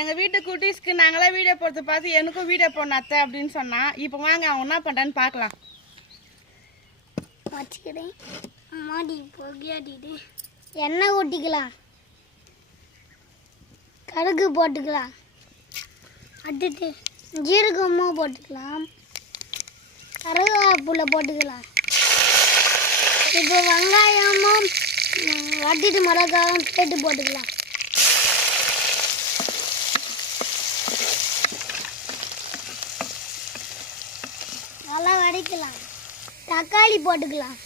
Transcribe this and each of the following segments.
எங்கள் வீட்டு குட்டீஸ்க்கு நாங்களாம் வீடியோ போடுறத பார்த்து எனக்கும் வீடியோ போடணும் அத்தை அப்படின்னு சொன்னான். இப்போ வாங்க அவன் என்ன பண்ணுறான்னு பார்க்கலாம். வச்சுக்கிறேன் மாடி பொகியாடிட்டு எண்ணெய் ஊட்டிக்கலாம், கடுகு போட்டுக்கலாம், அடுத்து ஜீரகமும் போட்டுக்கலாம், கருவேப்பிலை போட்டுக்கலாம். இப்போ வெங்காயமும் வட்டிட்டு மிளகாயும் சேர்த்து போட்டுக்கலாம். நல்லா வடிக்கலாம். தக்காளி போட்டுக்கலாம்.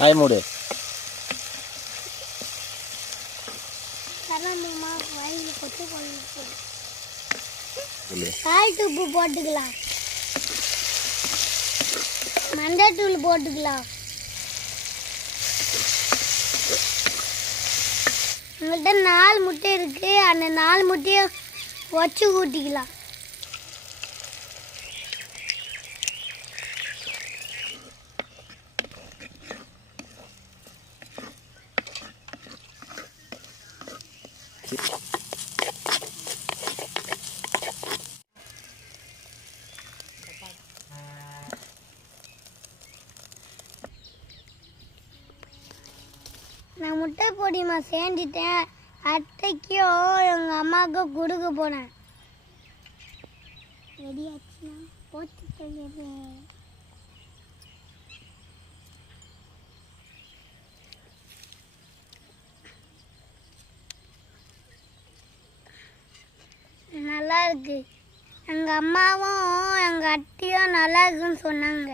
ஹாய் மூடு காய் உப்பு போட்டுக்கலாம், மஞ்சத்தூள் போட்டுக்கலாம். உங்கள்கிட்ட 4 முட்டை இருக்கு, அந்த 4 முட்டையை வச்சு ஊட்டிக்கலாம். நான் முட்டை பொடிமா சேர்ந்துட்டேன். அத்தைக்கும் எங்கள் அம்மாவுக்கும் கொடுக்க போனேன். ரெடியாச்சுன்னா போட்டு நல்லா இருக்கு. எங்கள் அம்மாவும் எங்கள் அத்தையும் நல்லா இருக்குன்னு சொன்னாங்க.